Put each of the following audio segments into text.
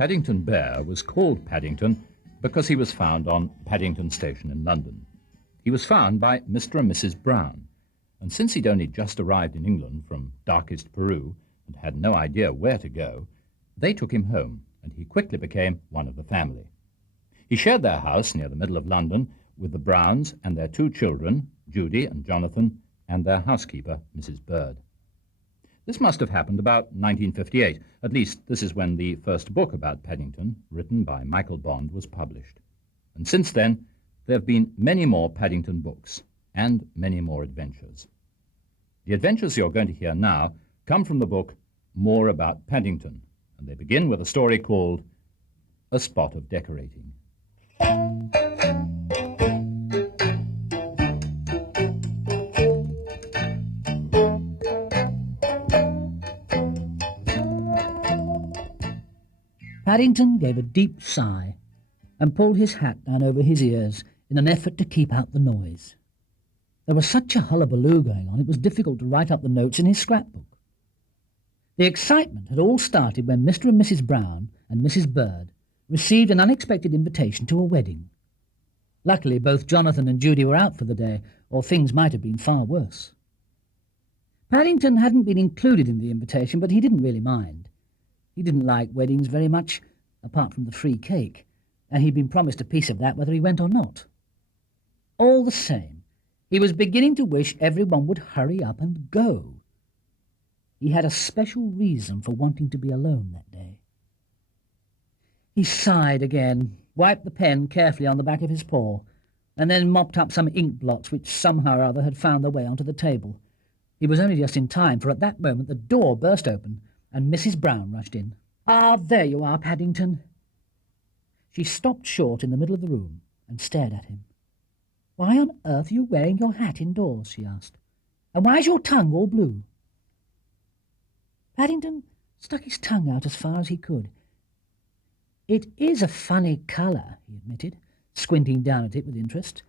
Paddington Bear was called Paddington because he was found on Paddington Station in London. He was found by Mr. and Mrs. Brown, and since he'd only just arrived in England from darkest Peru and had no idea where to go, they took him home, and he quickly became one of the family. He shared their house near the middle of London with the Browns and their two children, Judy and Jonathan, and their housekeeper, Mrs. Bird. This must have happened about 1958. At least, this is when the first book about Paddington, written by Michael Bond, was published. And since then, there have been many more Paddington books, and many more adventures. The adventures you're going to hear now come from the book More About Paddington, and they begin with a story called A Spot of Decorating. Paddington gave a deep sigh and pulled his hat down over his ears in an effort to keep out the noise. There was such a hullabaloo going on, it was difficult to write up the notes in his scrapbook. The excitement had all started when Mr. and Mrs. Brown and Mrs. Bird received an unexpected invitation to a wedding. Luckily, both Jonathan and Judy were out for the day, or things might have been far worse. Paddington hadn't been included in the invitation, but he didn't really mind. He didn't like weddings very much, apart from the free cake, and he'd been promised a piece of that whether he went or not. All the same, he was beginning to wish everyone would hurry up and go. He had a special reason for wanting to be alone that day. He sighed again, wiped the pen carefully on the back of his paw, and then mopped up some ink blots which somehow or other had found their way onto the table. He was only just in time, for at that moment the door burst open, and Mrs. Brown rushed in. "Ah, there you are, Paddington." She stopped short in the middle of the room and stared at him. "Why on earth are you wearing your hat indoors?" she asked. "And why is your tongue all blue?" Paddington stuck his tongue out as far as he could. "It is a funny colour," he admitted, squinting down at it with interest.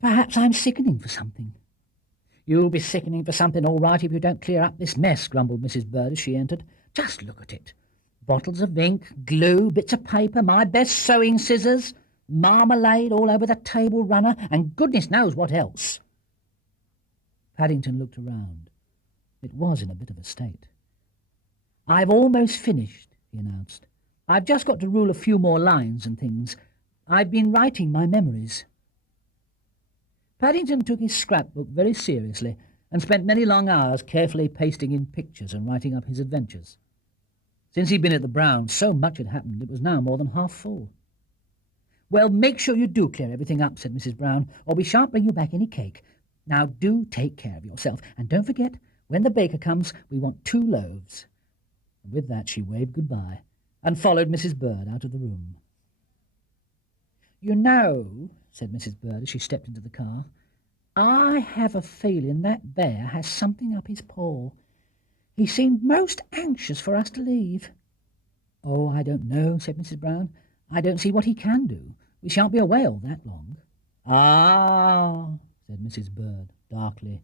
"Perhaps I'm sickening for something." "You'll be sickening for something all right if you don't clear up this mess," grumbled Mrs. Bird as she entered. "Just look at it. Bottles of ink, glue, bits of paper, my best sewing scissors, marmalade all over the table runner, and goodness knows what else." Paddington looked around. It was in a bit of a state. "I've almost finished," he announced. "I've just got to rule a few more lines and things. I've been writing my memories." Paddington took his scrapbook very seriously and spent many long hours carefully pasting in pictures and writing up his adventures. Since he'd been at the Browns, so much had happened it was now more than half full. "Well, make sure you do clear everything up," said Mrs. Brown, "or we shan't bring you back any cake. Now do take care of yourself, and don't forget, when the baker comes, we want 2 loaves." And with that she waved goodbye and followed Mrs. Bird out of the room. "You know," said Mrs. Bird as she stepped into the car, "I have a feeling that bear has something up his paw. He seemed most anxious for us to leave." "Oh, I don't know," said Mrs. Brown. "I don't see what he can do. We shan't be away all that long." "Ah," said Mrs. Bird darkly,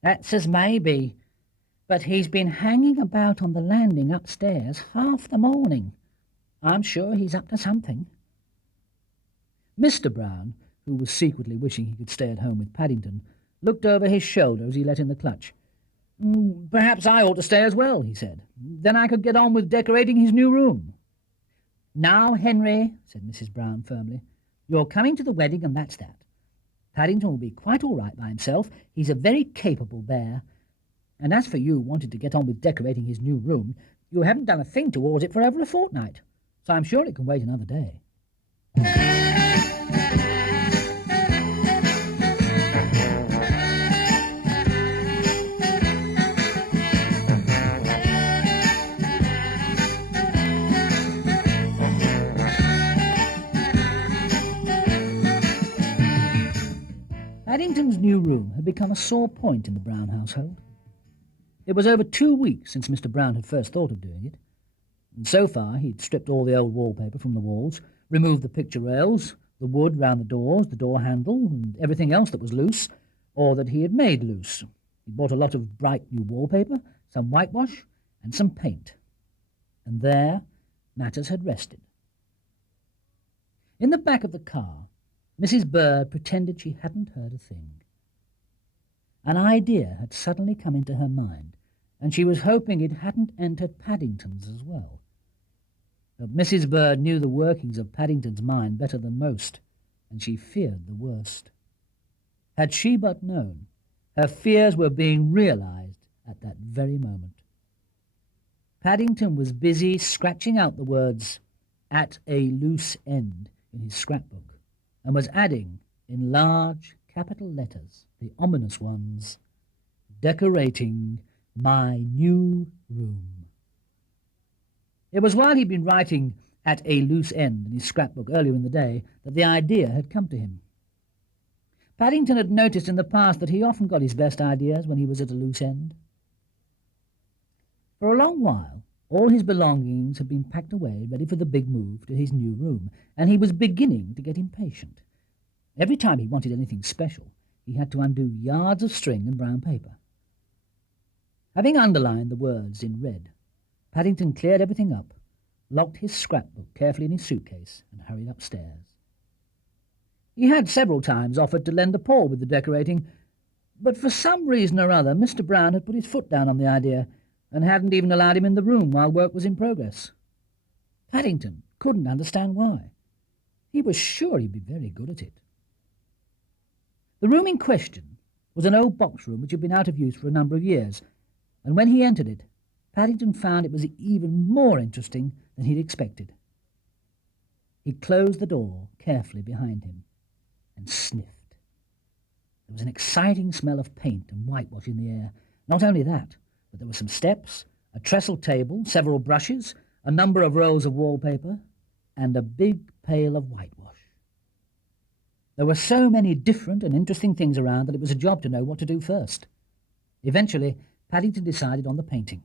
"that's as may be. But he's been hanging about on the landing upstairs half the morning. I'm sure he's up to something." Mr. Brown, who was secretly wishing he could stay at home with Paddington, looked over his shoulder as he let in the clutch. "Perhaps I ought to stay as well," he said. "Then I could get on with decorating his new room." "Now, Henry," said Mrs. Brown firmly, "you're coming to the wedding, and that's that. Paddington will be quite all right by himself. He's a very capable bear. And as for you wanting to get on with decorating his new room, you haven't done a thing towards it for over a fortnight, so I'm sure it can wait another day." Paddington's new room had become a sore point in the Brown household. It was over 2 weeks since Mr. Brown had first thought of doing it, and so far he'd stripped all the old wallpaper from the walls, removed the picture rails, the wood round the doors, the door handle, and everything else that was loose, or that he had made loose. He'd bought a lot of bright new wallpaper, some whitewash, and some paint. And there, matters had rested. In the back of the car, Mrs. Bird pretended she hadn't heard a thing. An idea had suddenly come into her mind, and she was hoping it hadn't entered Paddington's as well. But Mrs. Bird knew the workings of Paddington's mind better than most, and she feared the worst. Had she but known, her fears were being realized at that very moment. Paddington was busy scratching out the words, "at a loose end," in his scrapbook, and was adding, in large capital letters, the ominous ones, "decorating my new room." It was while he'd been writing "at a loose end" in his scrapbook earlier in the day that the idea had come to him. Paddington had noticed in the past that he often got his best ideas when he was at a loose end. For a long while, all his belongings had been packed away, ready for the big move to his new room, and he was beginning to get impatient. Every time he wanted anything special, he had to undo yards of string and brown paper. Having underlined the words in red, Paddington cleared everything up, locked his scrapbook carefully in his suitcase, and hurried upstairs. He had several times offered to lend a paw with the decorating, but for some reason or other Mr. Brown had put his foot down on the idea and hadn't even allowed him in the room while work was in progress. Paddington couldn't understand why. He was sure he'd be very good at it. The room in question was an old box room which had been out of use for a number of years, and when he entered it, Paddington found it was even more interesting than he'd expected. He closed the door carefully behind him and sniffed. There was an exciting smell of paint and whitewash in the air. Not only that, but there were some steps, a trestle table, several brushes, a number of rolls of wallpaper, and a big pail of whitewash. There were so many different and interesting things around that it was a job to know what to do first. Eventually, Paddington decided on the painting.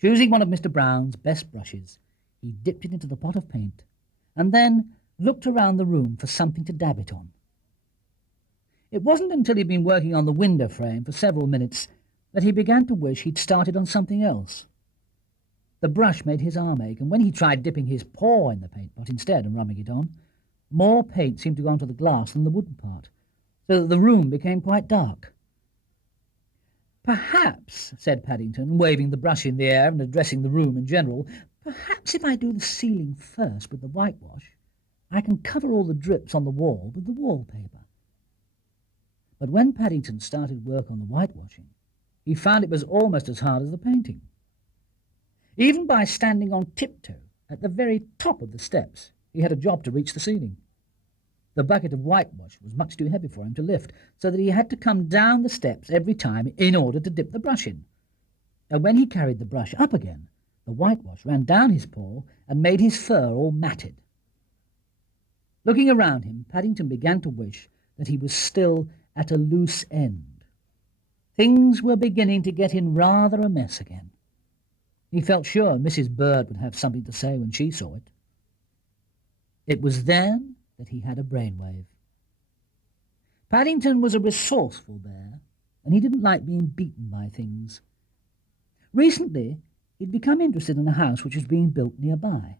Choosing one of Mr. Brown's best brushes, he dipped it into the pot of paint, and then looked around the room for something to dab it on. It wasn't until he'd been working on the window frame for several minutes that he began to wish he'd started on something else. The brush made his arm ache, and when he tried dipping his paw in the paint pot instead and rubbing it on, more paint seemed to go onto the glass than the wooden part, so that the room became quite dark. "Perhaps," said Paddington, waving the brush in the air and addressing the room in general, "perhaps if I do the ceiling first with the whitewash, I can cover all the drips on the wall with the wallpaper." But when Paddington started work on the whitewashing, he found it was almost as hard as the painting. Even by standing on tiptoe at the very top of the steps, he had a job to reach the ceiling. The bucket of whitewash was much too heavy for him to lift, so that he had to come down the steps every time in order to dip the brush in. And when he carried the brush up again, the whitewash ran down his paw and made his fur all matted. Looking around him, Paddington began to wish that he was still at a loose end. Things were beginning to get in rather a mess again. He felt sure Mrs. Bird would have something to say when she saw it. It was then that he had a brainwave. Paddington was a resourceful bear, and he didn't like being beaten by things. Recently, he'd become interested in a house which was being built nearby.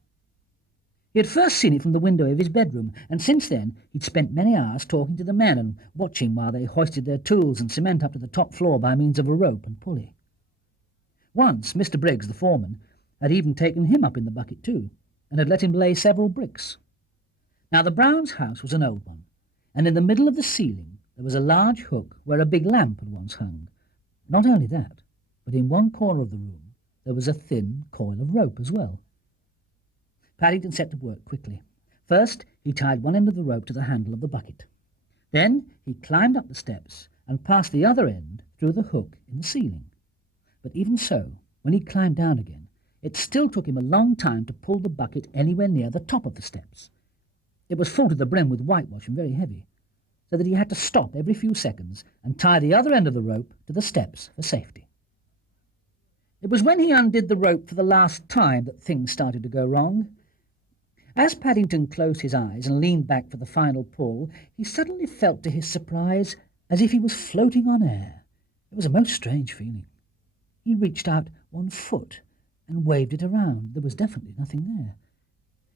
He had first seen it from the window of his bedroom, and since then he'd spent many hours talking to the men and watching while they hoisted their tools and cement up to the top floor by means of a rope and pulley. Once Mr. Briggs, the foreman, had even taken him up in the bucket too, and had let him lay several bricks. Now the Browns' house was an old one, and in the middle of the ceiling there was a large hook where a big lamp had once hung. Not only that, but in one corner of the room there was a thin coil of rope as well. Paddington set to work quickly. First, he tied one end of the rope to the handle of the bucket. Then he climbed up the steps and passed the other end through the hook in the ceiling. But even so, when he climbed down again, it still took him a long time to pull the bucket anywhere near the top of the steps. It was full to the brim with whitewash and very heavy, so that he had to stop every few seconds and tie the other end of the rope to the steps for safety. It was when he undid the rope for the last time that things started to go wrong. As Paddington closed his eyes and leaned back for the final pull, he suddenly felt to his surprise as if he was floating on air. It was a most strange feeling. He reached out one foot and waved it around. There was definitely nothing there.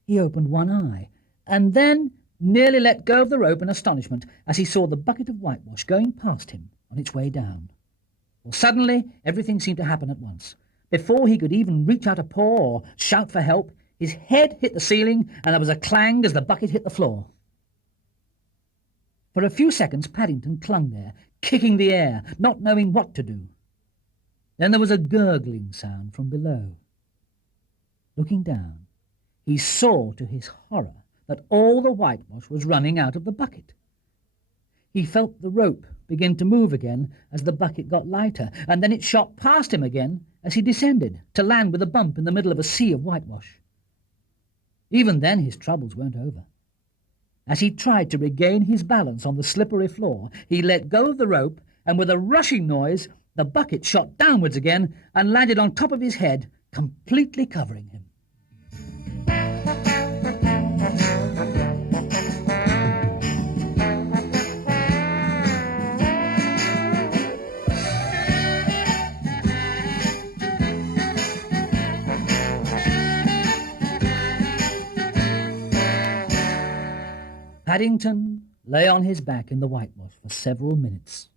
He opened one eye, and then nearly let go of the rope in astonishment as he saw the bucket of whitewash going past him on its way down. Well, suddenly, everything seemed to happen at once. Before he could even reach out a paw or shout for help, his head hit the ceiling, and there was a clang as the bucket hit the floor. For a few seconds, Paddington clung there, kicking the air, not knowing what to do. Then there was a gurgling sound from below. Looking down, he saw to his horror that all the whitewash was running out of the bucket. He felt the rope begin to move again as the bucket got lighter, and then it shot past him again as he descended, to land with a bump in the middle of a sea of whitewash. Even then his troubles weren't over. As he tried to regain his balance on the slippery floor, he let go of the rope, and with a rushing noise, the bucket shot downwards again and landed on top of his head, completely covering him. Paddington lay on his back in the whitewash for several minutes,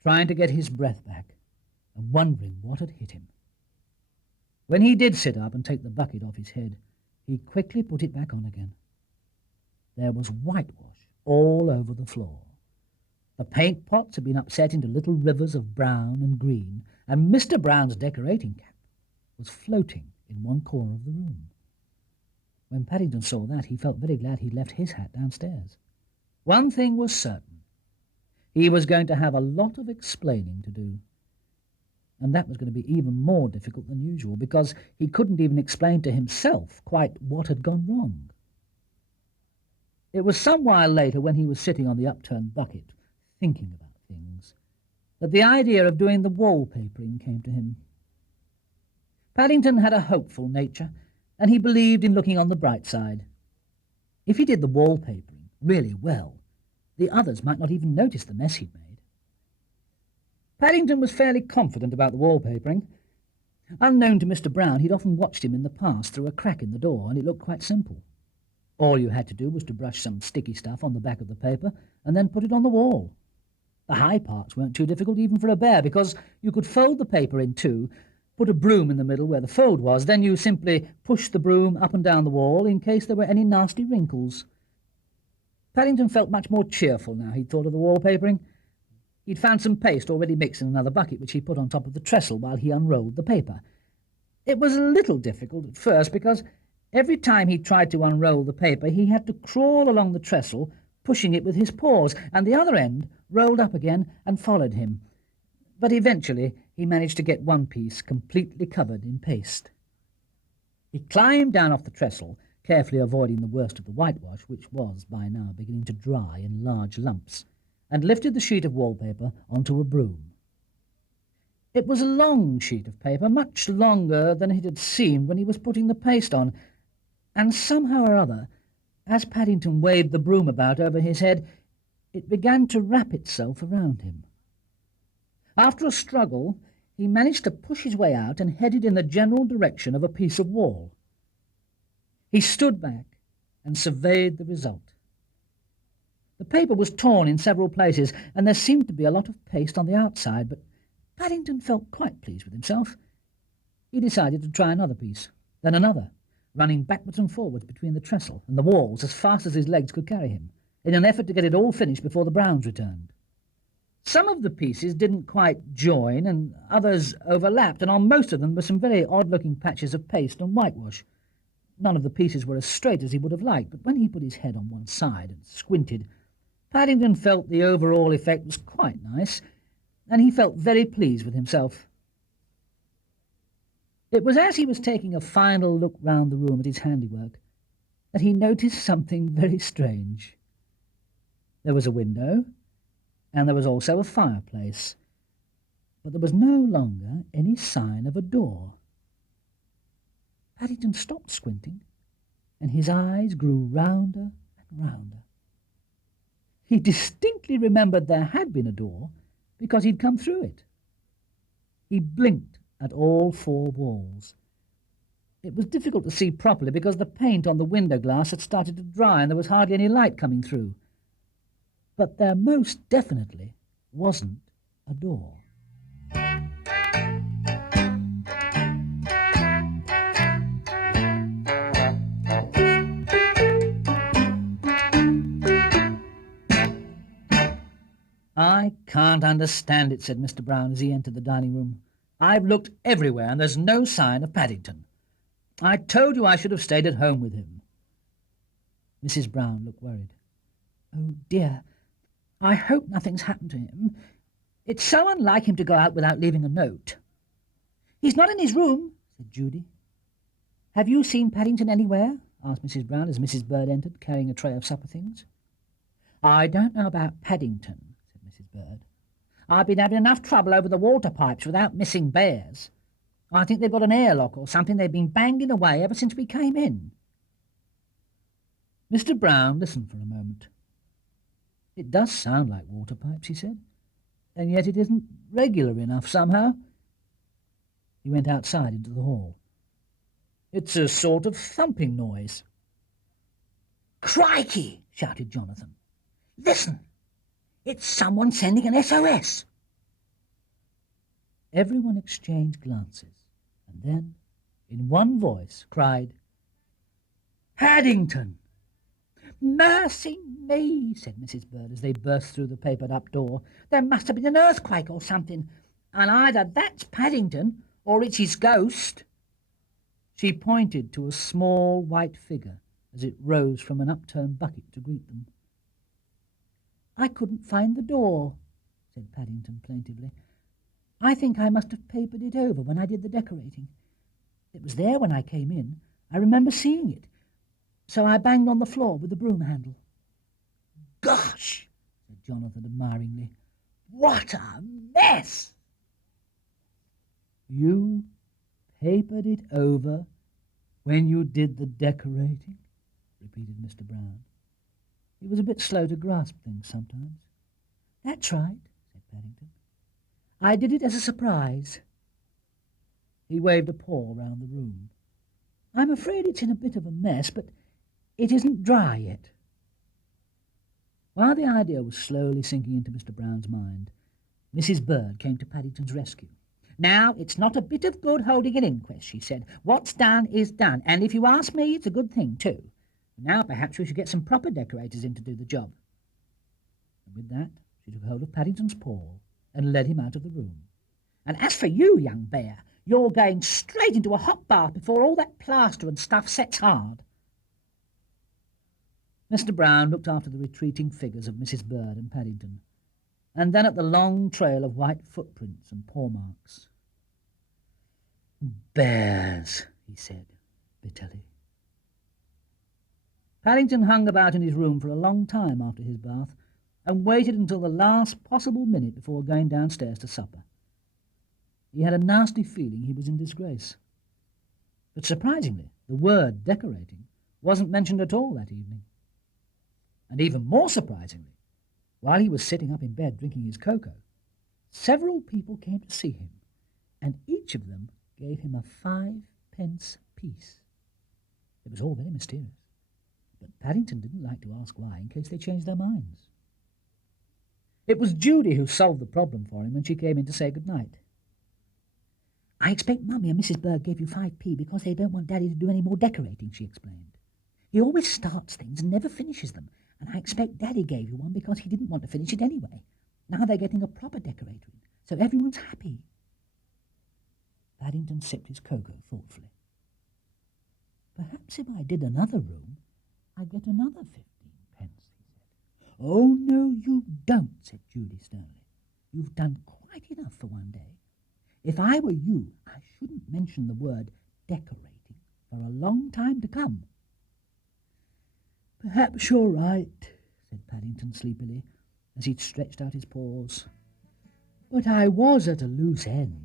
trying to get his breath back and wondering what had hit him. When he did sit up and take the bucket off his head, he quickly put it back on again. There was whitewash all over the floor. The paint pots had been upset into little rivers of brown and green, and Mr. Brown's decorating cap was floating in one corner of the room. When Paddington saw that, he felt very glad he'd left his hat downstairs. One thing was certain. He was going to have a lot of explaining to do. And that was going to be even more difficult than usual, because he couldn't even explain to himself quite what had gone wrong. It was some while later, when he was sitting on the upturned bucket, thinking about things, that the idea of doing the wallpapering came to him. Paddington had a hopeful nature, and he believed in looking on the bright side. If he did the wallpapering really well, the others might not even notice the mess he'd made. Paddington was fairly confident about the wallpapering. Unknown to Mr. Brown, he'd often watched him in the past through a crack in the door, and it looked quite simple. All you had to do was to brush some sticky stuff on the back of the paper and then put it on the wall. The high parts weren't too difficult even for a bear, because you could fold the paper in two, put a broom in the middle where the fold was, then you simply pushed the broom up and down the wall in case there were any nasty wrinkles. Paddington felt much more cheerful now he'd thought of the wallpapering. He'd found some paste already mixed in another bucket, which he put on top of the trestle while he unrolled the paper. It was a little difficult at first, because every time he tried to unroll the paper, he had to crawl along the trestle, pushing it with his paws, and the other end rolled up again and followed him. But eventually he managed to get one piece completely covered in paste. He climbed down off the trestle, carefully avoiding the worst of the whitewash, which was by now beginning to dry in large lumps, and lifted the sheet of wallpaper onto a broom. It was a long sheet of paper, much longer than it had seemed when he was putting the paste on, and somehow or other, as Paddington waved the broom about over his head, it began to wrap itself around him. After a struggle, he managed to push his way out and headed in the general direction of a piece of wall. He stood back and surveyed the result. The paper was torn in several places, and there seemed to be a lot of paste on the outside, but Paddington felt quite pleased with himself. He decided to try another piece, then another, running backwards and forwards between the trestle and the walls as fast as his legs could carry him, in an effort to get it all finished before the Browns returned. Some of the pieces didn't quite join, and others overlapped, and on most of them were some very odd-looking patches of paste and whitewash. None of the pieces were as straight as he would have liked, but when he put his head on one side and squinted, Paddington felt the overall effect was quite nice, and he felt very pleased with himself. It was as he was taking a final look round the room at his handiwork that he noticed something very strange. There was a window, and there was also a fireplace, but there was no longer any sign of a door. Paddington stopped squinting, and his eyes grew rounder and rounder. He distinctly remembered there had been a door, because he'd come through it. He blinked at all four walls, It was difficult to see properly because the paint on the window glass had started to dry and there was hardly any light coming through. But there most definitely wasn't a door. "I can't understand it," said Mr. Brown as he entered the dining room. "I've looked everywhere and there's no sign of Paddington. I told you I should have stayed at home with him." Mrs. Brown looked worried. "Oh, dear, I hope nothing's happened to him. It's so unlike him to go out without leaving a note." "He's not in his room," said Judy. "Have you seen Paddington anywhere?" asked Mrs. Brown as Mrs. Bird entered, carrying a tray of supper things. "I don't know about Paddington," said Mrs. Bird. "I've been having enough trouble over the water pipes without missing bears. I think they've got an airlock or something they've been banging away ever since we came in." Mr. Brown listened for a moment. "It does sound like water pipes," he said, "and yet it isn't regular enough somehow." He went outside into the hall. "It's a sort of thumping noise." "Crikey!" shouted Jonathan. "Listen! It's someone sending an SOS!" Everyone exchanged glances, and then, in one voice, cried, "Paddington!" "Mercy me," said Mrs. Bird as they burst through the papered-up door. "There must have been an earthquake or something, and either that's Paddington or it's his ghost." She pointed to a small white figure as it rose from an upturned bucket to greet them. "I couldn't find the door," said Paddington plaintively. "I think I must have papered it over when I did the decorating. It was there when I came in. I remember seeing it. So I banged on the floor with the broom handle." "Gosh!" said Jonathan admiringly. "What a mess!" "You papered it over when you did the decorating?" repeated Mr. Brown. He was a bit slow to grasp things sometimes. "That's right," said Paddington. "I did it as a surprise." He waved a paw round the room. "I'm afraid it's in a bit of a mess, but it isn't dry yet." While the idea was slowly sinking into Mr. Brown's mind, Mrs. Bird came to Paddington's rescue. "Now, it's not a bit of good holding an inquest," she said. "What's done is done, and if you ask me, it's a good thing too. Now perhaps we should get some proper decorators in to do the job." And with that, she took hold of Paddington's paw and led him out of the room. "And as for you, young bear, you're going straight into a hot bath before all that plaster and stuff sets hard." Mr. Brown looked after the retreating figures of Mrs. Bird and Paddington, and then at the long trail of white footprints and paw marks. "Bears," he said bitterly. Paddington hung about in his room for a long time after his bath, and waited until the last possible minute before going downstairs to supper. He had a nasty feeling he was in disgrace. But surprisingly, the word decorating wasn't mentioned at all that evening. And even more surprisingly, while he was sitting up in bed drinking his cocoa, several people came to see him, and each of them gave him a 5-pence piece. It was all very mysterious, but Paddington didn't like to ask why in case they changed their minds. It was Judy who solved the problem for him when she came in to say good night. "I expect Mummy and Mrs. Bird gave you 5p because they don't want Daddy to do any more decorating," she explained. "He always starts things and never finishes them, and I expect Daddy gave you one because he didn't want to finish it anyway. Now they're getting a proper decorator in, so everyone's happy." Paddington sipped his cocoa thoughtfully. "Perhaps if I did another room, I'd get another 15p, he said. "Oh, no, you don't," said Judy sternly. "You've done quite enough for one day. If I were you, I shouldn't mention the word decorating for a long time to come." "Perhaps you're right," said Paddington sleepily, as he stretched out his paws. "But I was at a loose end."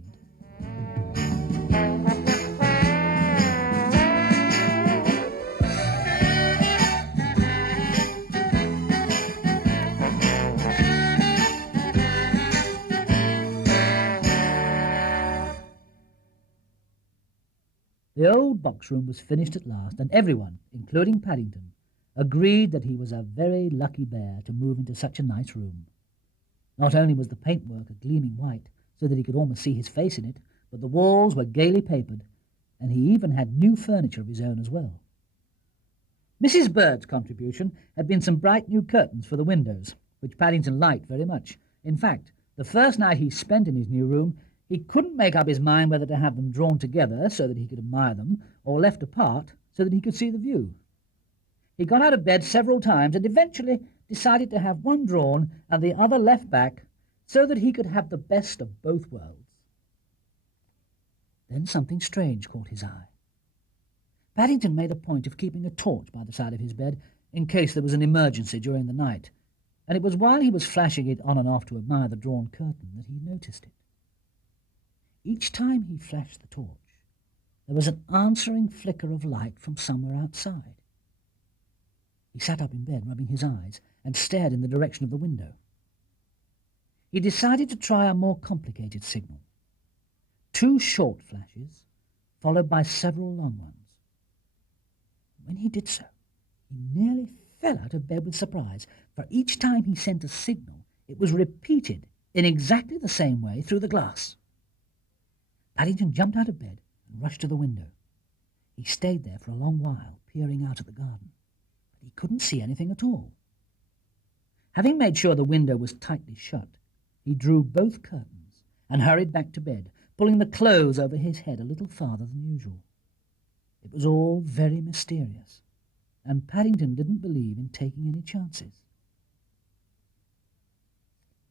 The old box room was finished at last, and everyone, including Paddington, agreed that he was a very lucky bear to move into such a nice room. Not only was the paintwork a gleaming white, so that he could almost see his face in it, but the walls were gaily papered, and he even had new furniture of his own as well. Mrs. Bird's contribution had been some bright new curtains for the windows, which Paddington liked very much. In fact, the first night he spent in his new room, he couldn't make up his mind whether to have them drawn together so that he could admire them, or left apart so that he could see the view. He got out of bed several times and eventually decided to have one drawn and the other left back so that he could have the best of both worlds. Then something strange caught his eye. Paddington made a point of keeping a torch by the side of his bed in case there was an emergency during the night, and it was while he was flashing it on and off to admire the drawn curtain that he noticed it. Each time he flashed the torch, there was an answering flicker of light from somewhere outside. He sat up in bed, rubbing his eyes, and stared in the direction of the window. He decided to try a more complicated signal. 2 short flashes, followed by several long ones. When he did so, he nearly fell out of bed with surprise, for each time he sent a signal, it was repeated in exactly the same way through the glass. Paddington jumped out of bed and rushed to the window. He stayed there for a long while, peering out at the garden, but he couldn't see anything at all. Having made sure the window was tightly shut, he drew both curtains and hurried back to bed, pulling the clothes over his head a little farther than usual. It was all very mysterious, and Paddington didn't believe in taking any chances.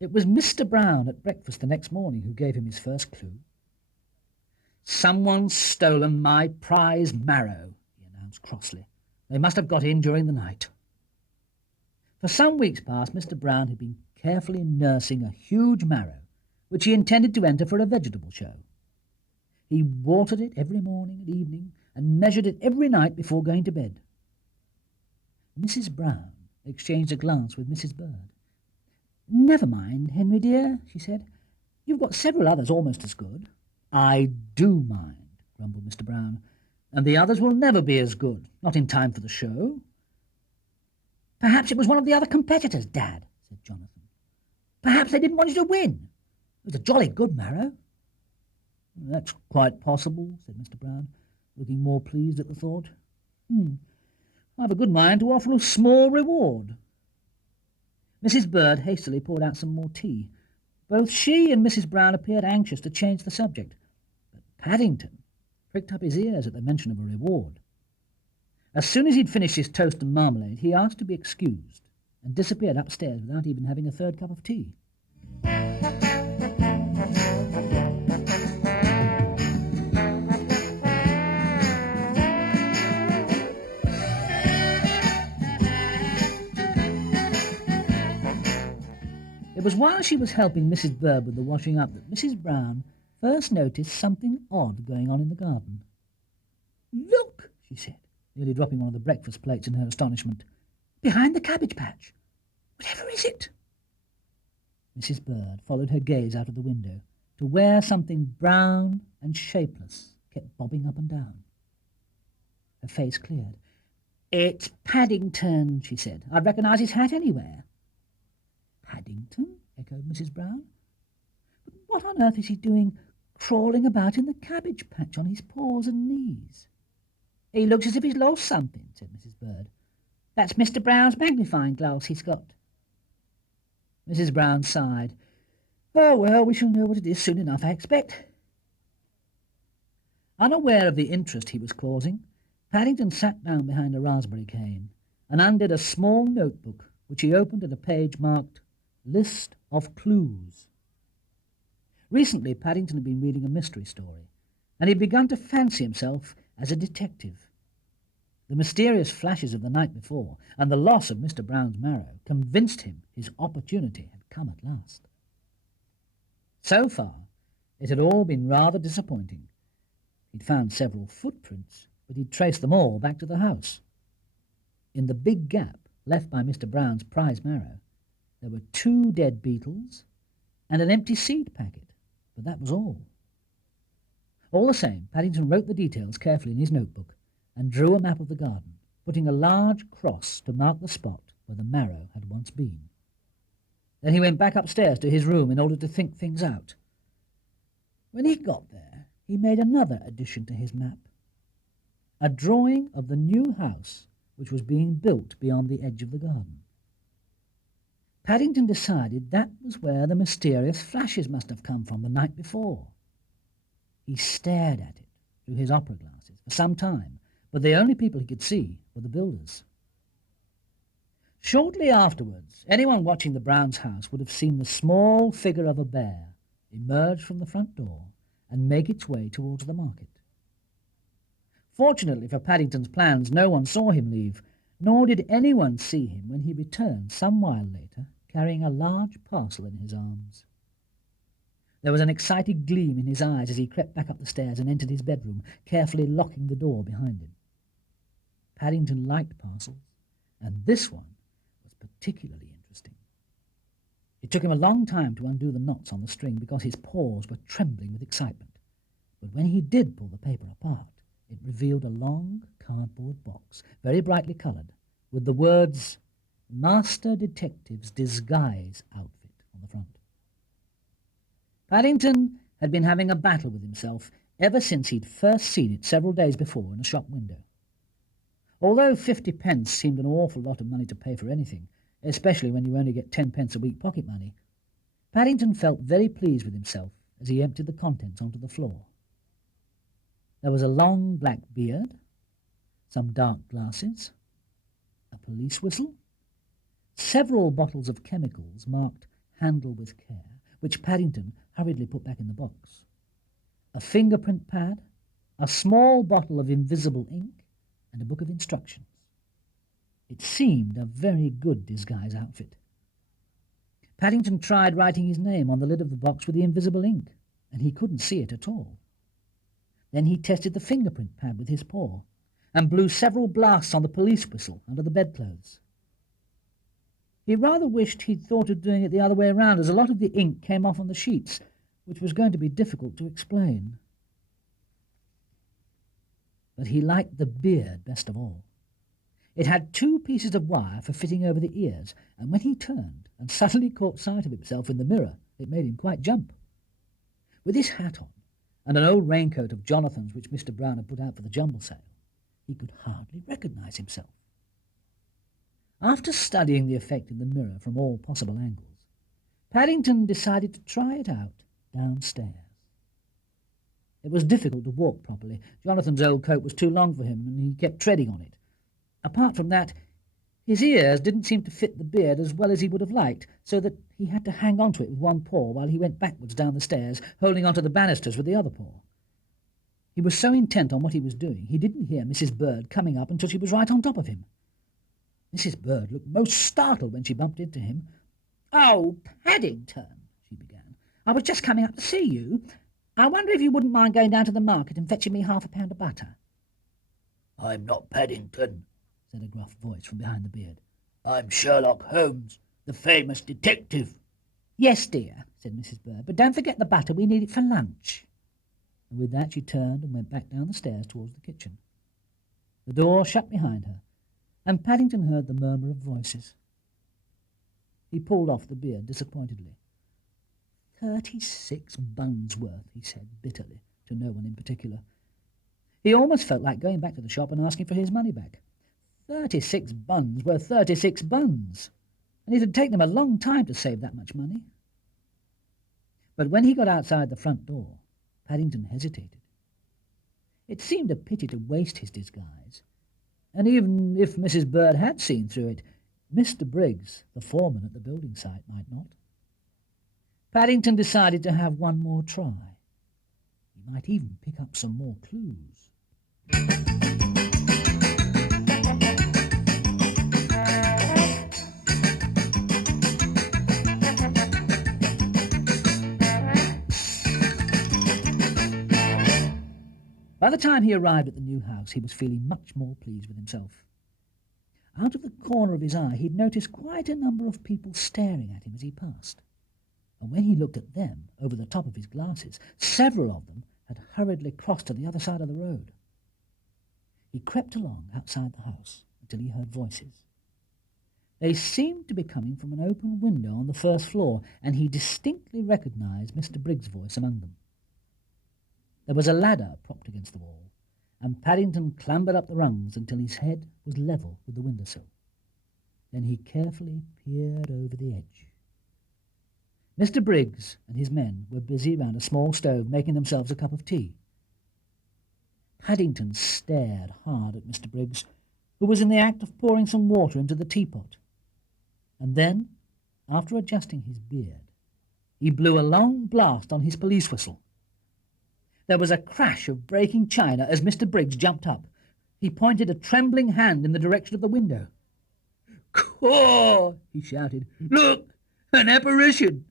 It was Mr. Brown at breakfast the next morning who gave him his first clue. "Someone's stolen my prize marrow," he announced crossly. "They must have got in during the night." For some weeks past, Mr. Brown had been carefully nursing a huge marrow, which he intended to enter for a vegetable show. He watered it every morning and evening, and measured it every night before going to bed. Mrs. Brown exchanged a glance with Mrs. Bird. "Never mind, Henry dear," she said. "You've got several others almost as good." "I do mind," grumbled Mr. Brown, "and the others will never be as good, not in time for the show." "Perhaps it was one of the other competitors, Dad," said Jonathan. "Perhaps they didn't want you to win. It was a jolly good marrow." "That's quite possible," said Mr. Brown, looking more pleased at the thought. "I've a good mind to offer a small reward." Mrs. Bird hastily poured out some more tea. Both she and Mrs. Brown appeared anxious to change the subject, but Paddington pricked up his ears at the mention of a reward. As soon as he'd finished his toast and marmalade, he asked to be excused and disappeared upstairs without even having a third cup of tea. It was while she was helping Mrs. Bird with the washing up that Mrs. Brown first noticed something odd going on in the garden. "Look," she said, nearly dropping one of the breakfast plates in her astonishment. "Behind the cabbage patch. Whatever is it?" Mrs. Bird followed her gaze out of the window to where something brown and shapeless kept bobbing up and down. Her face cleared. "It's Paddington," she said. "I'd recognise his hat anywhere." "Paddington?" echoed Mrs. Brown. "But what on earth is he doing crawling about in the cabbage patch on his paws and knees?" "He looks as if he's lost something," said Mrs. Bird. "That's Mr. Brown's magnifying glass he's got." Mrs. Brown sighed. "Oh, well, we shall know what it is soon enough, I expect." Unaware of the interest he was causing, Paddington sat down behind a raspberry cane and undid a small notebook which he opened at a page marked List of Clues. Recently, Paddington had been reading a mystery story, and he had begun to fancy himself as a detective. The mysterious flashes of the night before and the loss of Mr. Brown's marrow convinced him his opportunity had come at last. So far, it had all been rather disappointing. He'd found several footprints, but he'd traced them all back to the house. In the big gap left by Mr. Brown's prize marrow, there were 2 dead beetles and an empty seed packet, but that was all. All the same, Paddington wrote the details carefully in his notebook and drew a map of the garden, putting a large cross to mark the spot where the marrow had once been. Then he went back upstairs to his room in order to think things out. When he got there, he made another addition to his map, a drawing of the new house which was being built beyond the edge of the garden. Paddington decided that was where the mysterious flashes must have come from the night before. He stared at it through his opera glasses for some time, but the only people he could see were the builders. Shortly afterwards, anyone watching the Browns' house would have seen the small figure of a bear emerge from the front door and make its way towards the market. Fortunately for Paddington's plans, no one saw him leave, nor did anyone see him when he returned some while later, carrying a large parcel in his arms. There was an excited gleam in his eyes as he crept back up the stairs and entered his bedroom, carefully locking the door behind him. Paddington liked parcels, and this one was particularly interesting. It took him a long time to undo the knots on the string because his paws were trembling with excitement. But when he did pull the paper apart, it revealed a long cardboard box, very brightly coloured, with the words, "Master Detective's Disguise Outfit" on the front. Paddington had been having a battle with himself ever since he'd first seen it several days before in a shop window. Although 50 pence seemed an awful lot of money to pay for anything, especially when you only get 10 pence a week pocket money, Paddington felt very pleased with himself as he emptied the contents onto the floor. There was a long black beard, some dark glasses, a police whistle, several bottles of chemicals marked "Handle with care," which Paddington hurriedly put back in the box, a fingerprint pad, a small bottle of invisible ink, and a book of instructions. It seemed a very good disguise outfit. Paddington tried writing his name on the lid of the box with the invisible ink, and he couldn't see it at all. Then he tested the fingerprint pad with his paw, and blew several blasts on the police whistle under the bedclothes. He rather wished he'd thought of doing it the other way around, as a lot of the ink came off on the sheets, which was going to be difficult to explain. But he liked the beard best of all. It had 2 pieces of wire for fitting over the ears, and when he turned and suddenly caught sight of himself in the mirror, it made him quite jump. With his hat on, and an old raincoat of Jonathan's which Mr. Brown had put out for the jumble sale, he could hardly recognize himself. After studying the effect in the mirror from all possible angles, Paddington decided to try it out downstairs. It was difficult to walk properly. Jonathan's old coat was too long for him, and he kept treading on it. Apart from that, his ears didn't seem to fit the beard as well as he would have liked, so that he had to hang on to it with one paw while he went backwards down the stairs, holding onto the banisters with the other paw. He was so intent on what he was doing, he didn't hear Mrs. Bird coming up until she was right on top of him. Mrs. Bird looked most startled when she bumped into him. "Oh, Paddington," she began, "I was just coming up to see you. I wonder if you wouldn't mind going down to the market and fetching me half a pound of butter." "I'm not Paddington," said a gruff voice from behind the beard. "I'm Sherlock Holmes, the famous detective." "Yes, dear," said Mrs. Bird, "but don't forget the butter. We need it for lunch." And with that she turned and went back down the stairs towards the kitchen. The door shut behind her, and Paddington heard the murmur of voices. He pulled off the beard disappointedly. 36 buns worth, he said bitterly, to no one in particular. He almost felt like going back to the shop and asking for his money back. 36 buns were 36 buns, and it had taken him a long time to save that much money. But when he got outside the front door, Paddington hesitated. It seemed a pity to waste his disguise, and even if Mrs. Bird had seen through it, Mr. Briggs, the foreman at the building site, might not. Paddington decided to have one more try. He might even pick up some more clues. By the time he arrived at the new house, he was feeling much more pleased with himself. Out of the corner of his eye, he'd noticed quite a number of people staring at him as he passed. And when he looked at them over the top of his glasses, several of them had hurriedly crossed to the other side of the road. He crept along outside the house until he heard voices. They seemed to be coming from an open window on the first floor, and he distinctly recognized Mr. Briggs' voice among them. There was a ladder propped against the wall, and Paddington clambered up the rungs until his head was level with the windowsill. Then he carefully peered over the edge. Mr. Briggs and his men were busy round a small stove making themselves a cup of tea. Paddington stared hard at Mr. Briggs, who was in the act of pouring some water into the teapot. And then, after adjusting his beard, he blew a long blast on his police whistle. There was a crash of breaking china as Mr. Briggs jumped up. He pointed a trembling hand in the direction of the window. "Caw!" he shouted. "Look! An apparition!"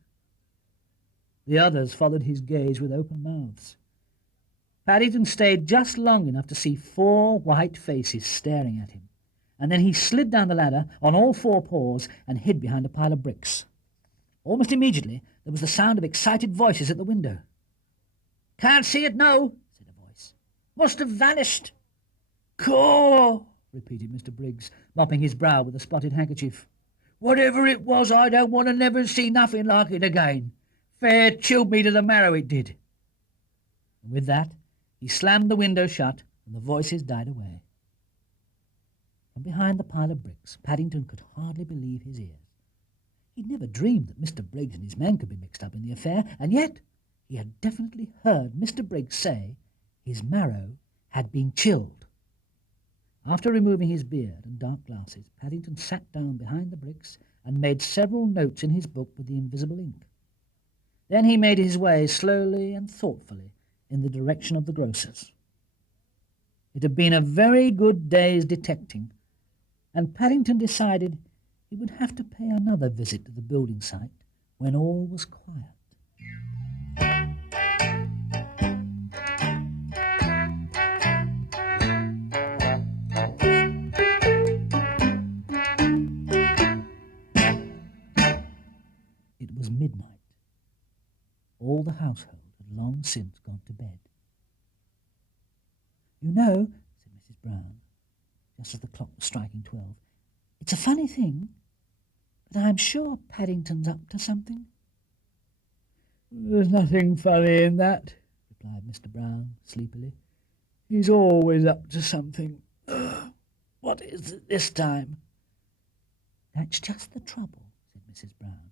The others followed his gaze with open mouths. Paddington stayed just long enough to see 4 white faces staring at him, and then he slid down the ladder on all 4 paws and hid behind a pile of bricks. Almost immediately there was the sound of excited voices at the window. "Can't see it now," said a voice. "Must have vanished." "Caw!" repeated Mr. Briggs, mopping his brow with a spotted handkerchief. "Whatever it was, I don't want to never see nothing like it again. Fair chilled me to the marrow, it did." And with that he slammed the window shut, and the voices died away. From behind the pile of bricks, Paddington could hardly believe his ears. He'd never dreamed that Mr. Briggs and his men could be mixed up in the affair, and yet he had definitely heard Mr. Briggs say his marrow had been chilled. After removing his beard and dark glasses, Paddington sat down behind the bricks and made several notes in his book with the invisible ink. Then he made his way slowly and thoughtfully in the direction of the grocer's. It had been a very good day's detecting, and Paddington decided he would have to pay another visit to the building site when all was quiet. It was midnight. All the household had long since gone to bed. "You know," said Mrs. Brown, just as the clock was striking 12, "it's a funny thing, but I'm sure Paddington's up to something." "There's nothing funny in that," replied Mr. Brown sleepily. "He's always up to something. What is it this time?" "That's just the trouble," said Mrs. Brown.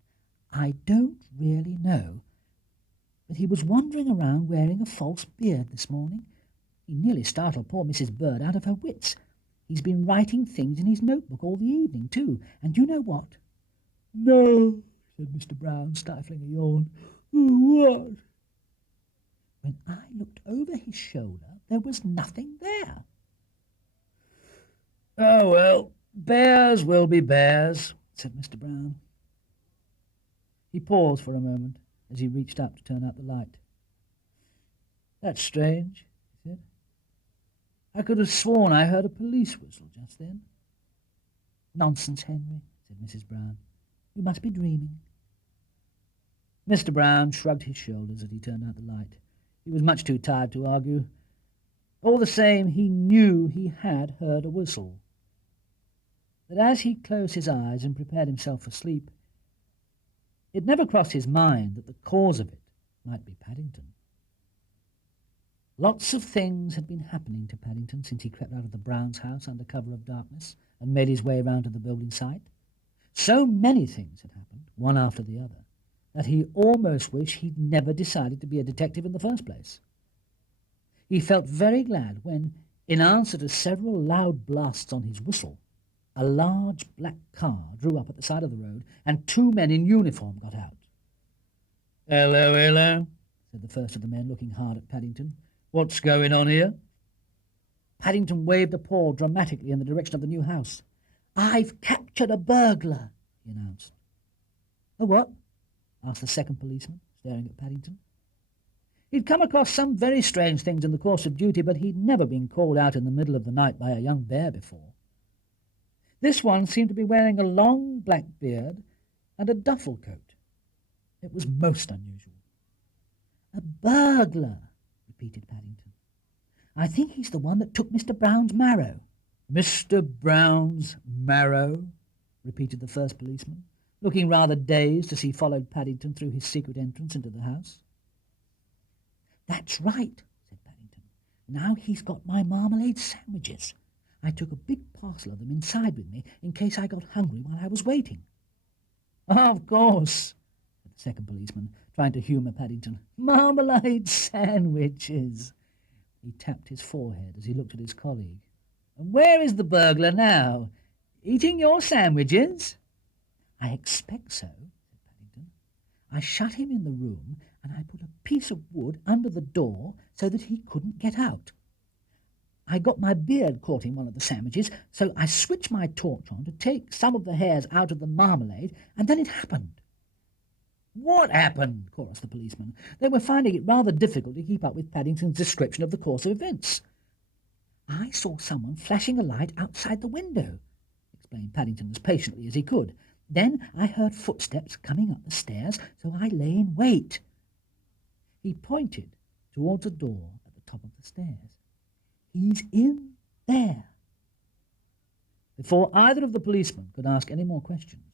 "I don't really know. But he was wandering around wearing a false beard this morning. He nearly startled poor Mrs. Bird out of her wits. He's been writing things in his notebook all the evening, too. And you know what?" "No," said Mr. Brown, stifling a yawn. "What?" "When I looked over his shoulder, there was nothing there." "Oh, well, bears will be bears," said Mr. Brown. He paused for a moment as he reached up to turn out the light. "That's strange," he said. "I could have sworn I heard a police whistle just then." "Nonsense, Henry," said Mrs. Brown. "You must be dreaming." Mr. Brown shrugged his shoulders as he turned out the light. He was much too tired to argue. All the same, he knew he had heard a whistle. But as he closed his eyes and prepared himself for sleep, it never crossed his mind that the cause of it might be Paddington. Lots of things had been happening to Paddington since he crept out of the Browns' house under cover of darkness and made his way round to the building site. So many things had happened, one after the other, that he almost wished he'd never decided to be a detective in the first place. He felt very glad when, in answer to several loud blasts on his whistle, a large black car drew up at the side of the road, and 2 men in uniform got out. "Hello, hello," said the first of the men, looking hard at Paddington. "What's going on here?" Paddington waved a paw dramatically in the direction of the new house. "I've captured a burglar," he announced. "A what?" asked the second policeman, staring at Paddington. He'd come across some very strange things in the course of duty, but he'd never been called out in the middle of the night by a young bear before. This one seemed to be wearing a long black beard and a duffel coat. It was most unusual. "A burglar," repeated repeated Paddington. "I think he's the one that took Mr. Brown's marrow." Mr. Brown's marrow? Repeated the first policeman, looking rather dazed as he followed Paddington through his secret entrance into the house. "That's right," said Paddington. "Now he's got my marmalade sandwiches. I took a big parcel of them inside with me in case I got hungry while I was waiting." Of course, said the second policeman, trying to humour Paddington. "Marmalade sandwiches." He tapped his forehead as he looked at his colleague. And where is the burglar now? Eating your sandwiches? "I expect so," said Paddington. "I shut him in the room, and I put a piece of wood under the door so that he couldn't get out. I got my beard caught in one of the sandwiches, so I switched my torch on to take some of the hairs out of the marmalade, and then it happened." What happened? chorused the policeman. They were finding it rather difficult to keep up with Paddington's description of the course of events. "I saw someone flashing a light outside the window," explained Paddington as patiently as he could. "Then I heard footsteps coming up the stairs, so I lay in wait." He pointed towards a door at the top of the stairs. "He's in there." Before either of the policemen could ask any more questions,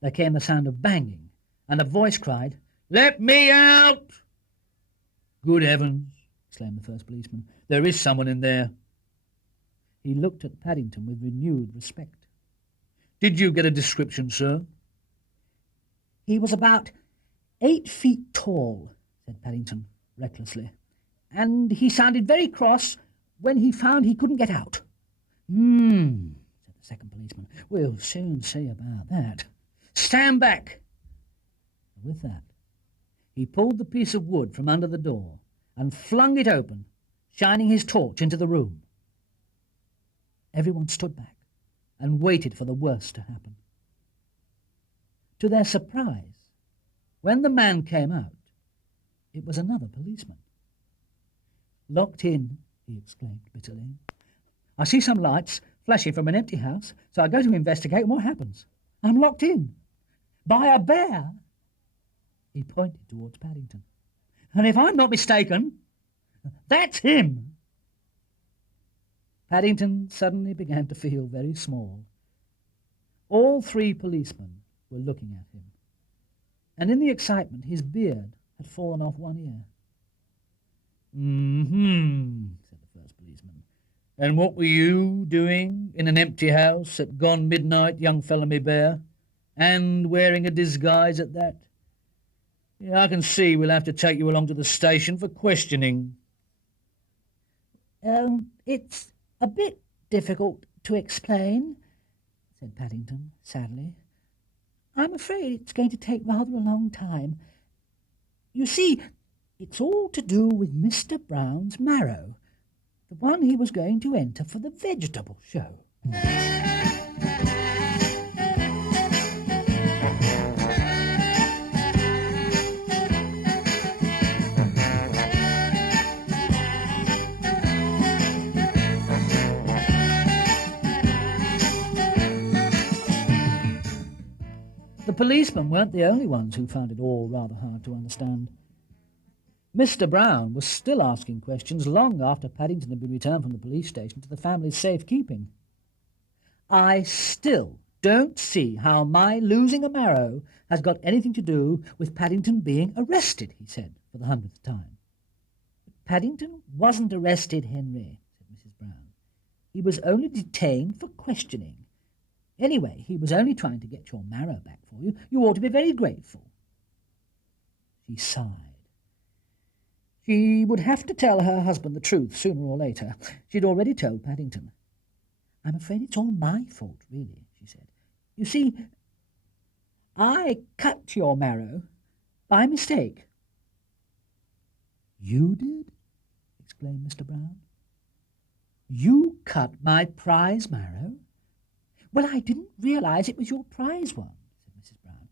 there came the sound of banging, and a voice cried, "Let me out!" "Good heavens!" exclaimed the first policeman. "There is someone in there." He looked at Paddington with renewed respect. "Did you get a description, sir?" "He was about 8 feet tall," said Paddington recklessly, "and he sounded very cross when he found he couldn't get out." "Hmm," said the second policeman. "We'll soon see about that." "Stand back!" And with that, he pulled the piece of wood from under the door and flung it open, shining his torch into the room. Everyone stood back and waited for the worst to happen. To their surprise, when the man came out, it was another policeman. "Locked in," he exclaimed bitterly. "I see some lights flashing from an empty house, so I go to investigate, and what happens? I'm locked in by a bear." He pointed towards Paddington. "And if I'm not mistaken, that's him." Paddington suddenly began to feel very small. All 3 policemen were looking at him, and in the excitement his beard had fallen off one ear. "Mm-hmm," said the first policeman. "And what were you doing in an empty house at gone midnight, young fellow me bear? And wearing a disguise at that? Yeah, I can see we'll have to take you along to the station for questioning." It's a bit difficult to explain," said Paddington sadly. "I'm afraid it's going to take rather a long time. You see, it's all to do with Mr. Brown's marrow, the one he was going to enter for the vegetable show." The policemen weren't the only ones who found it all rather hard to understand. Mr. Brown was still asking questions long after Paddington had been returned from the police station to the family's safekeeping. "I still don't see how my losing a marrow has got anything to do with Paddington being arrested," he said for the 100th time. "Paddington wasn't arrested, Henry," said Mrs. Brown. "He was only detained for questioning. Anyway, he was only trying to get your marrow back for you. You ought to be very grateful." She sighed. She would have to tell her husband the truth sooner or later. She'd already told Paddington. "I'm afraid it's all my fault, really," she said. "You see, I cut your marrow by mistake." "You did?" exclaimed Mr. Brown. "You cut my prize marrow?" "Well, I didn't realize it was your prize one," said Mrs. Brown.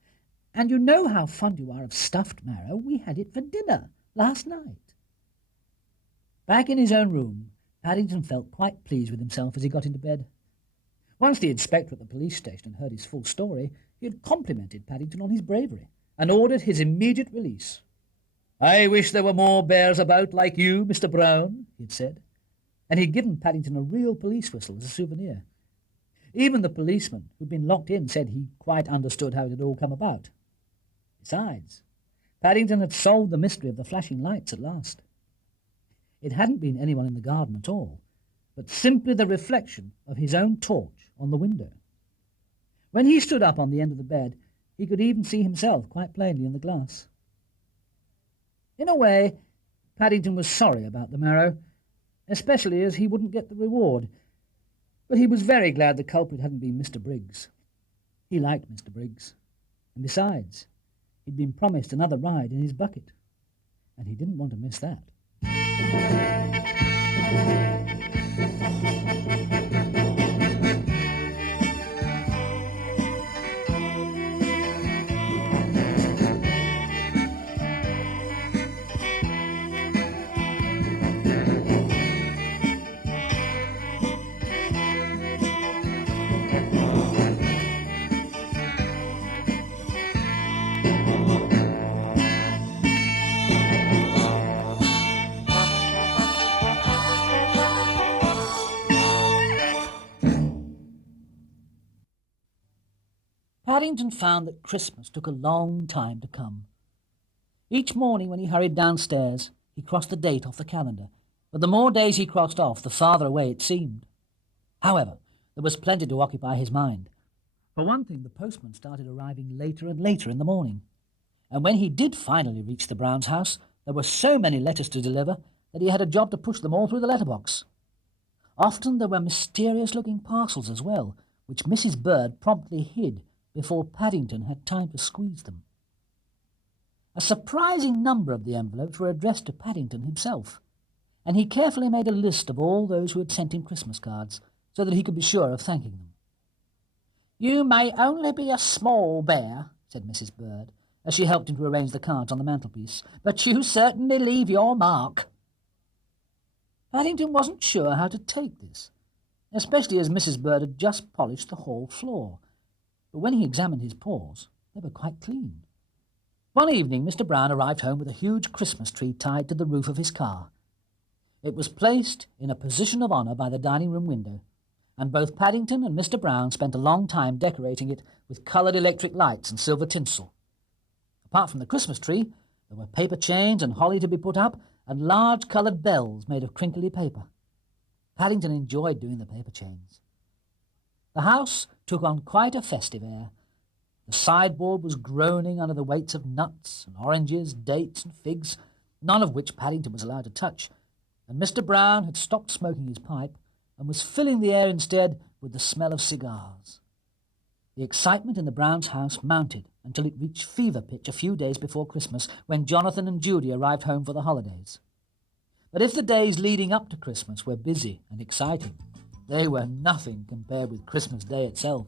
"And you know how fond you are of stuffed marrow. We had it for dinner last night." Back in his own room, Paddington felt quite pleased with himself as he got into bed. Once the inspector at the police station had heard his full story, he had complimented Paddington on his bravery and ordered his immediate release. "I wish there were more bears about like you, Mr. Brown," he'd said, and he'd given Paddington a real police whistle as a souvenir. Even the policeman who'd been locked in said he quite understood how it had all come about. Besides, Paddington had solved the mystery of the flashing lights at last. It hadn't been anyone in the garden at all, but simply the reflection of his own torch on the window. When he stood up on the end of the bed, he could even see himself quite plainly in the glass. In a way, Paddington was sorry about the marrow, especially as he wouldn't get the reward, but he was very glad the culprit hadn't been Mr. Briggs. He liked Mr. Briggs, and besides, he'd been promised another ride in his bucket, and he didn't want to miss that. Paddington found that Christmas took a long time to come. Each morning when he hurried downstairs, he crossed the date off the calendar, but the more days he crossed off, the farther away it seemed. However, there was plenty to occupy his mind. For one thing, the postman started arriving later and later in the morning, and when he did finally reach the Browns' house, there were so many letters to deliver that he had a job to push them all through the letterbox. Often there were mysterious-looking parcels as well, which Mrs. Bird promptly hid before Paddington had time to squeeze them. A surprising number of the envelopes were addressed to Paddington himself, and he carefully made a list of all those who had sent him Christmas cards, so that he could be sure of thanking them. "You may only be a small bear," said Mrs. Bird, as she helped him to arrange the cards on the mantelpiece, "but you certainly leave your mark." Paddington wasn't sure how to take this, especially as Mrs. Bird had just polished the hall floor, but when he examined his paws, they were quite clean. One evening Mr. Brown arrived home with a huge Christmas tree tied to the roof of his car. It was placed in a position of honour by the dining-room window, and both Paddington and Mr. Brown spent a long time decorating it with coloured electric lights and silver tinsel. Apart from the Christmas tree, there were paper chains and holly to be put up, and large coloured bells made of crinkly paper. Paddington enjoyed doing the paper chains. The house took on quite a festive air. The sideboard was groaning under the weights of nuts and oranges, dates and figs, none of which Paddington was allowed to touch, and Mr. Brown had stopped smoking his pipe and was filling the air instead with the smell of cigars. The excitement in the Browns' house mounted until it reached fever pitch a few days before Christmas, when Jonathan and Judy arrived home for the holidays. But if the days leading up to Christmas were busy and exciting, they were nothing compared with Christmas Day itself.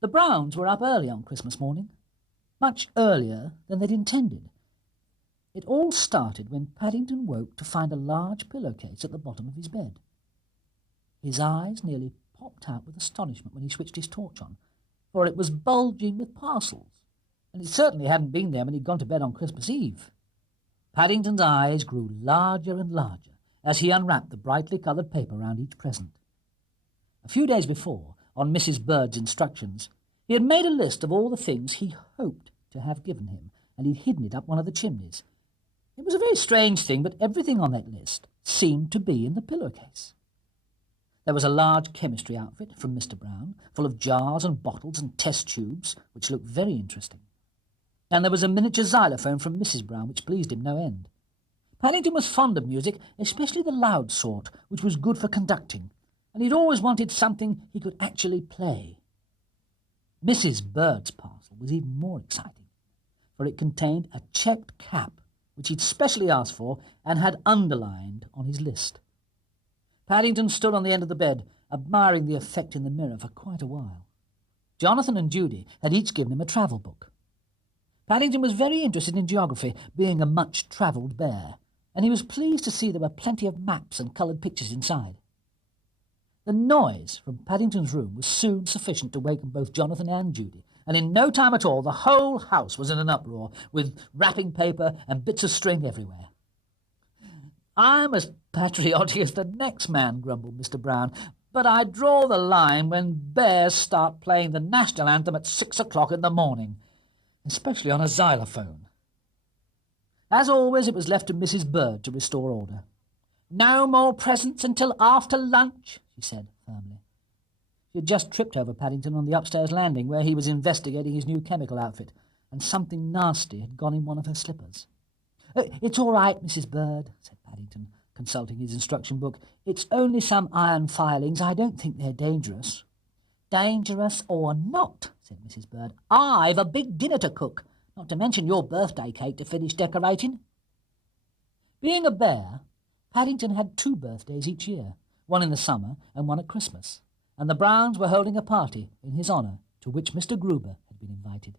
The Browns were up early on Christmas morning, much earlier than they'd intended. It all started when Paddington woke to find a large pillowcase at the bottom of his bed. His eyes nearly popped out with astonishment when he switched his torch on, for it was bulging with parcels, and it certainly hadn't been there when he'd gone to bed on Christmas Eve. Paddington's eyes grew larger and larger as he unwrapped the brightly coloured paper round each present. A few days before, on Mrs. Bird's instructions, he had made a list of all the things he hoped to have given him, and he'd hidden it up one of the chimneys. It was a very strange thing, but everything on that list seemed to be in the pillowcase. There was a large chemistry outfit from Mr. Brown, full of jars and bottles and test tubes, which looked very interesting. And there was a miniature xylophone from Mrs. Brown, which pleased him no end. Paddington was fond of music, especially the loud sort, which was good for conducting, and he'd always wanted something he could actually play. Mrs. Bird's parcel was even more exciting, for it contained a checked cap, which he'd specially asked for and had underlined on his list. Paddington stood on the end of the bed, admiring the effect in the mirror for quite a while. Jonathan and Judy had each given him a travel book. Paddington was very interested in geography, being a much-travelled bear, and he was pleased to see there were plenty of maps and coloured pictures inside. The noise from Paddington's room was soon sufficient to waken both Jonathan and Judy, and in no time at all the whole house was in an uproar, with wrapping paper and bits of string everywhere. "I'm as patriotic as the next man," grumbled Mr. Brown, "but I draw the line when bears start playing the national anthem at 6 o'clock in the morning, especially on a xylophone." As always, it was left to Mrs. Bird to restore order. "No more presents until after lunch," she said firmly. She had just tripped over Paddington on the upstairs landing, where he was investigating his new chemical outfit, and something nasty had gone in one of her slippers. "It's all right, Mrs. Bird," said Paddington, consulting his instruction book. "It's only some iron filings. I don't think they're dangerous." "Dangerous or not," said Mrs. Bird, "I've a big dinner to cook, not to mention your birthday cake to finish decorating." Being a bear, Paddington had 2 birthdays each year, one in the summer and one at Christmas, and the Browns were holding a party in his honour, to which Mr. Gruber had been invited.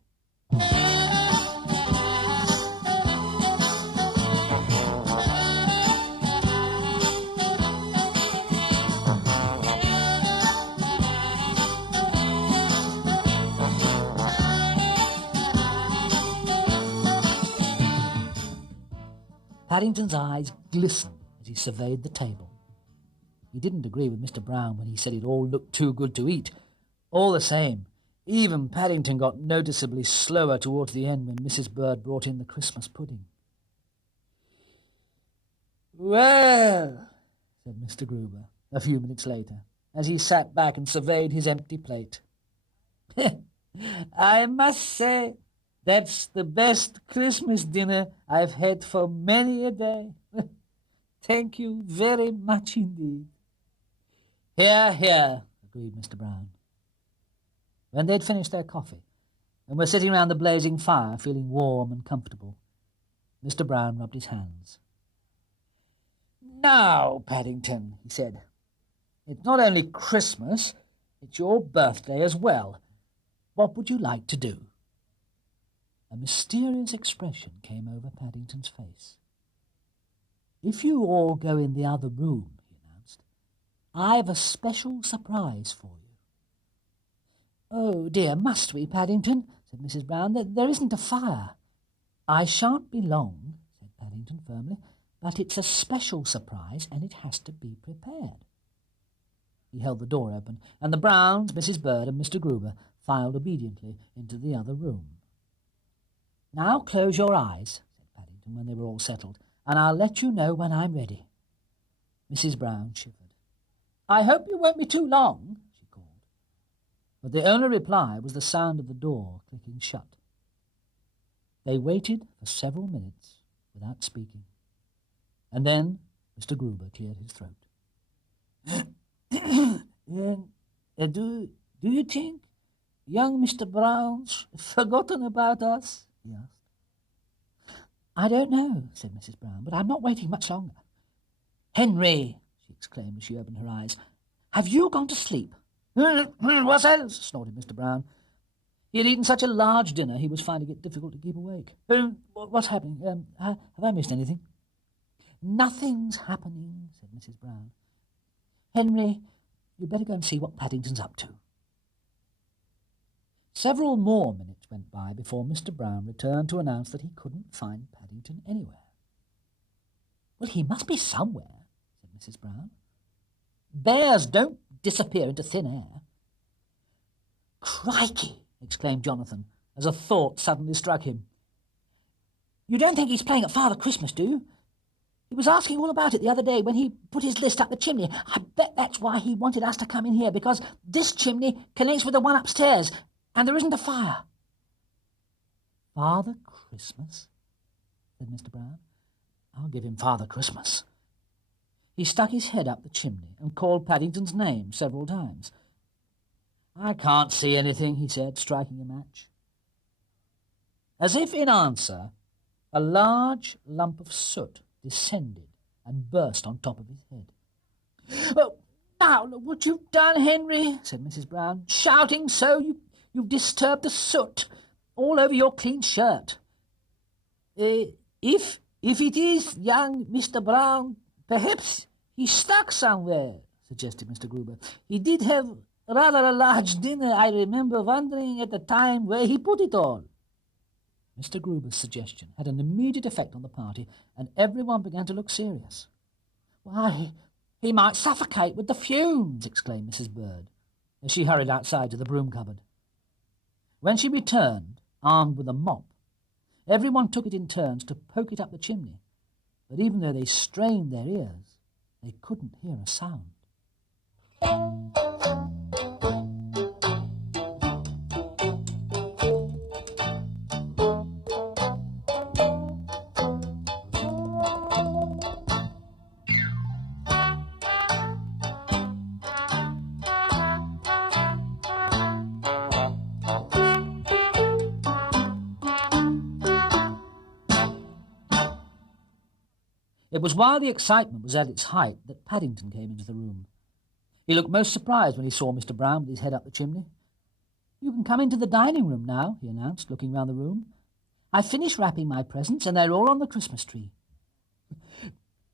Paddington's eyes glistened as he surveyed the table. He didn't agree with Mr. Brown when he said it all looked too good to eat. All the same, even Paddington got noticeably slower towards the end when Mrs. Bird brought in the Christmas pudding. "Well," said Mr. Gruber a few minutes later, as he sat back and surveyed his empty plate, "I must say that's the best Christmas dinner I've had for many a day. Thank you very much indeed." "Hear, hear," agreed Mr. Brown. When they'd finished their coffee and were sitting round the blazing fire, feeling warm and comfortable, Mr. Brown rubbed his hands. "Now, Paddington," he said, "it's not only Christmas, it's your birthday as well. What would you like to do?" A mysterious expression came over Paddington's face. "If you all go in the other room," he announced, "I've a special surprise for you." "Oh dear, must we, Paddington?" said Mrs. Brown. "There isn't a fire." "I shan't be long," said Paddington firmly, "but it's a special surprise and it has to be prepared." He held the door open, and the Browns, Mrs. Bird and Mr. Gruber filed obediently into the other room. "Now close your eyes," said Paddington when they were all settled, "and I'll let you know when I'm ready." Mrs. Brown shivered. "I hope you won't be too long," she called. But the only reply was the sound of the door clicking shut. They waited for several minutes without speaking, and then Mr. Gruber cleared his throat. Do you think young Mr. Brown's forgotten about us?" he asked. "I don't know," said Mrs. Brown, "but I'm not waiting much longer." "Henry!" she exclaimed as she opened her eyes. "Have you gone to sleep?" "What's that?" snorted Mr. Brown. He had eaten such a large dinner he was finding it difficult to keep awake. "What's happening? Have I missed anything?" "Nothing's happening," said Mrs. Brown. "Henry, you'd better go and see what Paddington's up to." Several more minutes went by before Mr. Brown returned to announce that he couldn't find Paddington anywhere. "Well, he must be somewhere," said Mrs. Brown. "Bears don't disappear into thin air." "Crikey!" exclaimed Jonathan, as a thought suddenly struck him. "You don't think he's playing at Father Christmas, do you? He was asking all about it the other day when he put his list up the chimney. I bet that's why he wanted us to come in here, because this chimney connects with the one upstairs, and there isn't a fire." "Father Christmas?" said Mr. Brown. "I'll give him Father Christmas." He stuck his head up the chimney and called Paddington's name several times. "I can't see anything," he said, striking a match. As if in answer, a large lump of soot descended and burst on top of his head. "Oh, now look what you've done, Henry," said Mrs. Brown. "Shouting so you've disturbed the soot all over your clean shirt." If it is young Mr. Brown, perhaps he's stuck somewhere," suggested Mr. Gruber. "He did have rather a large dinner. I remember wondering at the time where he put it all." Mr. Gruber's suggestion had an immediate effect on the party, and everyone began to look serious. "Why, he might suffocate with the fumes," exclaimed Mrs. Bird, as she hurried outside to the broom cupboard. When she returned, armed with a mop, everyone took it in turns to poke it up the chimney, but even though they strained their ears, they couldn't hear a sound. It was while the excitement was at its height that Paddington came into the room. He looked most surprised when he saw Mr. Brown with his head up the chimney. "You can come into the dining room now," he announced, looking round the room. "I've finished wrapping my presents, and they're all on the Christmas tree."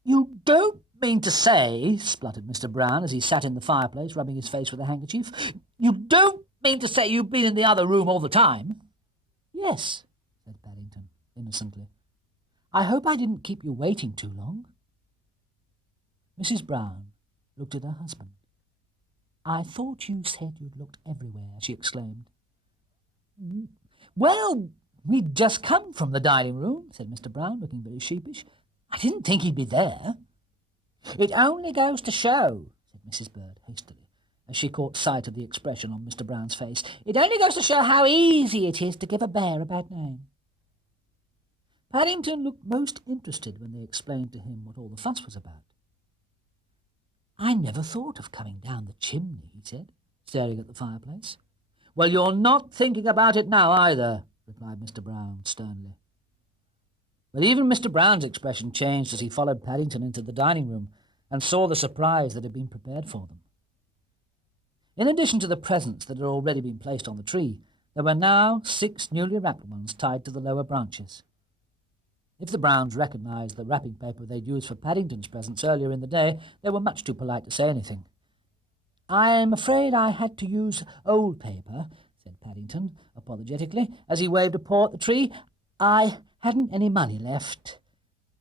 "You don't mean to say," spluttered Mr. Brown as he sat in the fireplace, rubbing his face with a handkerchief, "you don't mean to say you've been in the other room all the time?" "Yes," said Paddington, innocently. "I hope I didn't keep you waiting too long." Mrs. Brown looked at her husband. "I thought you said you'd looked everywhere," she exclaimed. "Well, we'd just come from the dining room," said Mr. Brown, looking very sheepish. "I didn't think he'd be there." "It only goes to show," said Mrs. Bird hastily, as she caught sight of the expression on Mr. Brown's face, "it only goes to show how easy it is to give a bear a bad name." Paddington looked most interested when they explained to him what all the fuss was about. "I never thought of coming down the chimney," he said, staring at the fireplace. "Well, you're not thinking about it now either," replied Mr. Brown sternly. But even Mr. Brown's expression changed as he followed Paddington into the dining room and saw the surprise that had been prepared for them. In addition to the presents that had already been placed on the tree, there were now 6 newly wrapped ones tied to the lower branches. If the Browns recognized the wrapping paper they'd used for Paddington's presents earlier in the day, they were much too polite to say anything. "I'm afraid I had to use old paper," said Paddington, apologetically, as he waved a paw at the tree. "I hadn't any money left.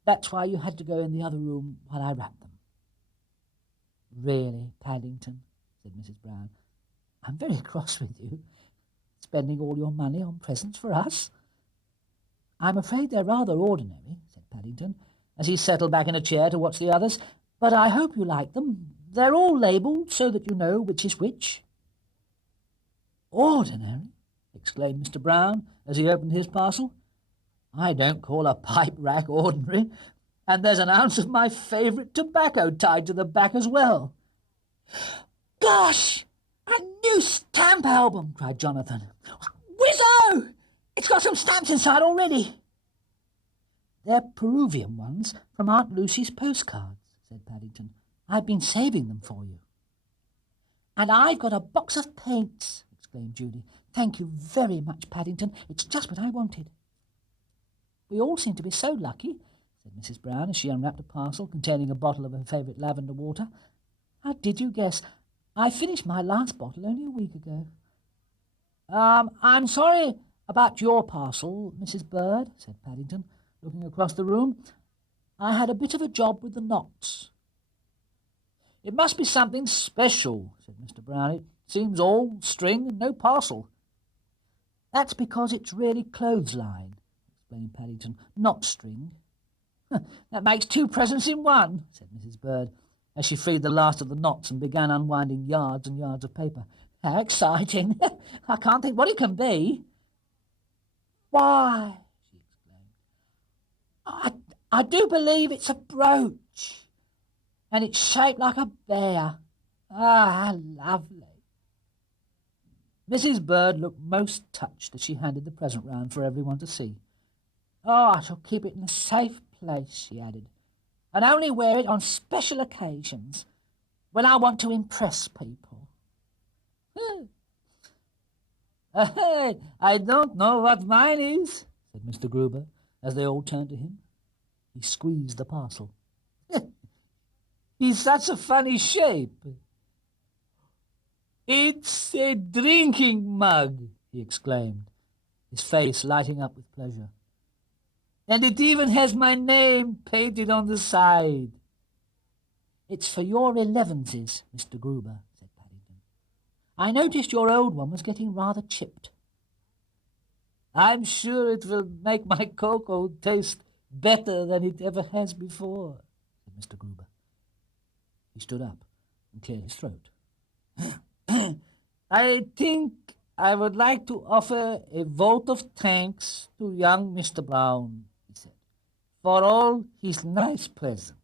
That's why you had to go in the other room while I wrapped them." "Really, Paddington," said Mrs. Brown, "I'm very cross with you, spending all your money on presents for us." "I'm afraid they're rather ordinary," said Paddington, as he settled back in a chair to watch the others, "but I hope you like them. They're all labelled so that you know which is which." "Ordinary?" exclaimed Mr. Brown as he opened his parcel. "I don't call a pipe rack ordinary, and there's an ounce of my favourite tobacco tied to the back as well." "Gosh! A new stamp album!" cried Jonathan. "Whizzo! It's got some stamps inside already." "They're Peruvian ones from Aunt Lucy's postcards," said Paddington. "I've been saving them for you." "And I've got a box of paints," exclaimed Judy. "Thank you very much, Paddington. It's just what I wanted." "We all seem to be so lucky," said Mrs. Brown as she unwrapped a parcel containing a bottle of her favourite lavender water. "How did you guess? I finished my last bottle only a week ago." I'm sorry about your parcel, Mrs. Bird," said Paddington, looking across the room. "I had a bit of a job with the knots." "It must be something special," said Mr. Brown. "It seems all string and no parcel." "That's because it's really clothesline," explained Paddington, "not string." "That makes 2 presents in one," said Mrs. Bird, as she freed the last of the knots and began unwinding yards and yards of paper. "How exciting! I can't think what it can be." "Why," she exclaimed, I do believe it's a brooch, and it's shaped like a bear. Ah, how lovely." Mrs. Bird looked most touched as she handed the present round for everyone to see. "Oh, I shall keep it in a safe place," she added, "and only wear it on special occasions, when I want to impress people." "I don't know what mine is," said Mr. Gruber, as they all turned to him. He squeezed the parcel. "He's such a funny shape," It's a drinking mug, he exclaimed, his face lighting up with pleasure. And it even has my name painted on the side. It's for your 11s, Mr. Gruber, said Paddington. I noticed your old one was getting rather chipped. I'm sure it will make my cocoa taste better than it ever has before, said Mr. Gruber. He stood up and cleared his throat. I think I would like to offer a vote of thanks to young Mr. Brown, he said, for all his nice presents.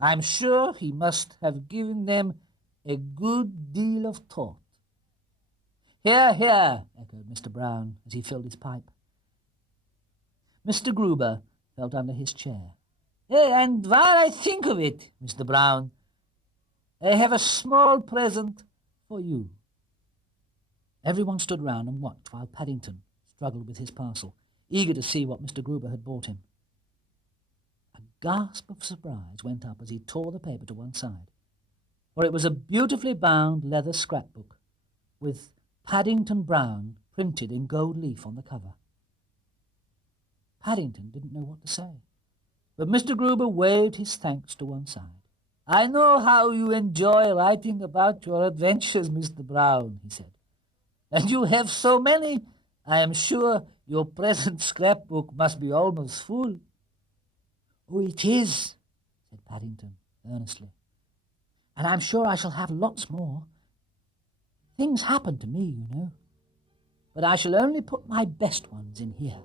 I'm sure he must have given them a good deal of thought. Hear, hear, echoed Mr. Brown as he filled his pipe. Mr. Gruber felt under his chair. And while I think of it, Mr. Brown, I have a small present for you. Everyone stood round and watched while Paddington struggled with his parcel, eager to see what Mr. Gruber had brought him. A gasp of surprise went up as he tore the paper to one side, for it was a beautifully bound leather scrapbook with Paddington Brown printed in gold leaf on the cover. Paddington didn't know what to say, but Mr. Gruber waved his thanks to one side. I know how you enjoy writing about your adventures, Mr. Brown, he said. And you have so many, I am sure your present scrapbook must be almost full. Oh, it is, said Paddington earnestly. And I'm sure I shall have lots more. Things happen to me, you know. But I shall only put my best ones in here.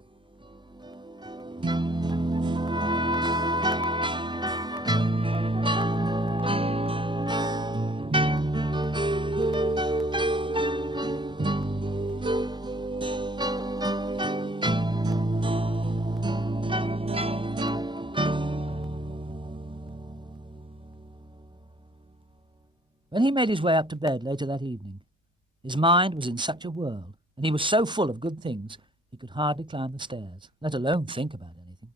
When he made his way up to bed later that evening, his mind was in such a whirl, and he was so full of good things, he could hardly climb the stairs, let alone think about anything.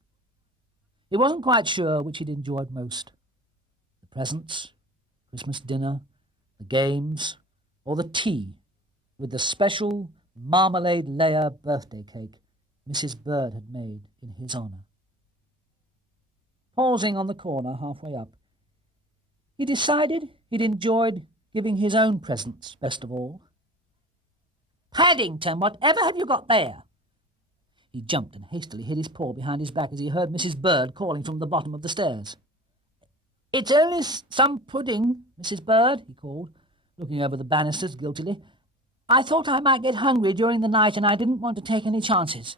He wasn't quite sure which he'd enjoyed most, the presents, Christmas dinner, the games, or the tea with the special marmalade layer birthday cake Mrs. Bird had made in his honour. Pausing on the corner halfway up, he decided he'd enjoyed giving his own presents best of all. Paddington, whatever have you got there? He jumped and hastily hid his paw behind his back as he heard Mrs. Bird calling from the bottom of the stairs. It's only some pudding, Mrs. Bird, he called, looking over the banisters guiltily. I thought I might get hungry during the night, and I didn't want to take any chances.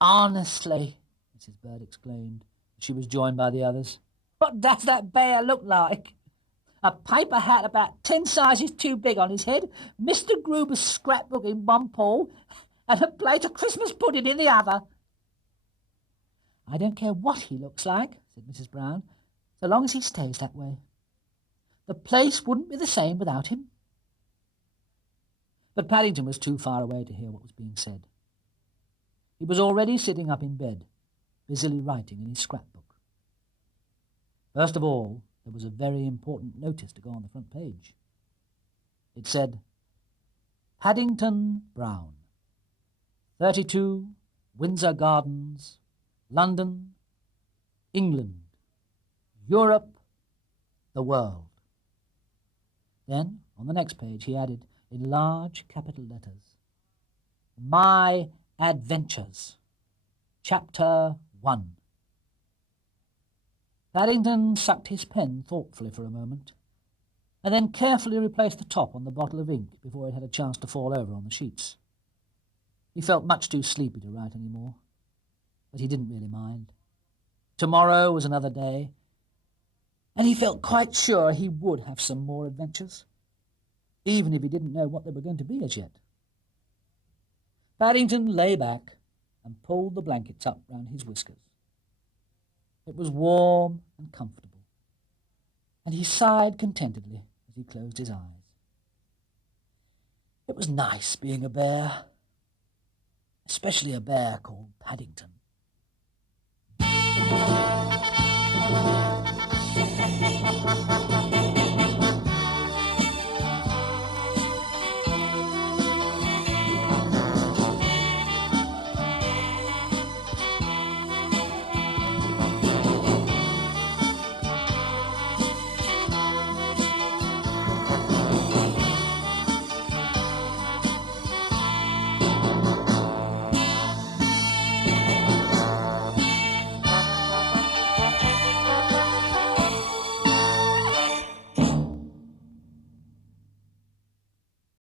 Honestly, Mrs. Bird exclaimed, as she was joined by the others. What does that bear look like? A paper hat about 10 sizes too big on his head, Mr. Gruber's scrapbook in one paw, and a plate of Christmas pudding in the other. I don't care what he looks like, said Mrs. Brown, so long as he stays that way. The place wouldn't be the same without him. But Paddington was too far away to hear what was being said. He was already sitting up in bed, busily writing in his scrapbook. First of all, there was a very important notice to go on the front page. It said, Paddington Brown, 32, Windsor Gardens, London, England, Europe, the world. Then, on the next page, he added, in large capital letters, My Adventures, Chapter 1. Paddington sucked his pen thoughtfully for a moment, and then carefully replaced the top on the bottle of ink before it had a chance to fall over on the sheets. He felt much too sleepy to write any more, but he didn't really mind. Tomorrow was another day, and he felt quite sure he would have some more adventures, even if he didn't know what they were going to be as yet. Paddington lay back and pulled the blankets up round his whiskers. It was warm and comfortable, and he sighed contentedly as he closed his eyes. It was nice being a bear, especially a bear called Paddington.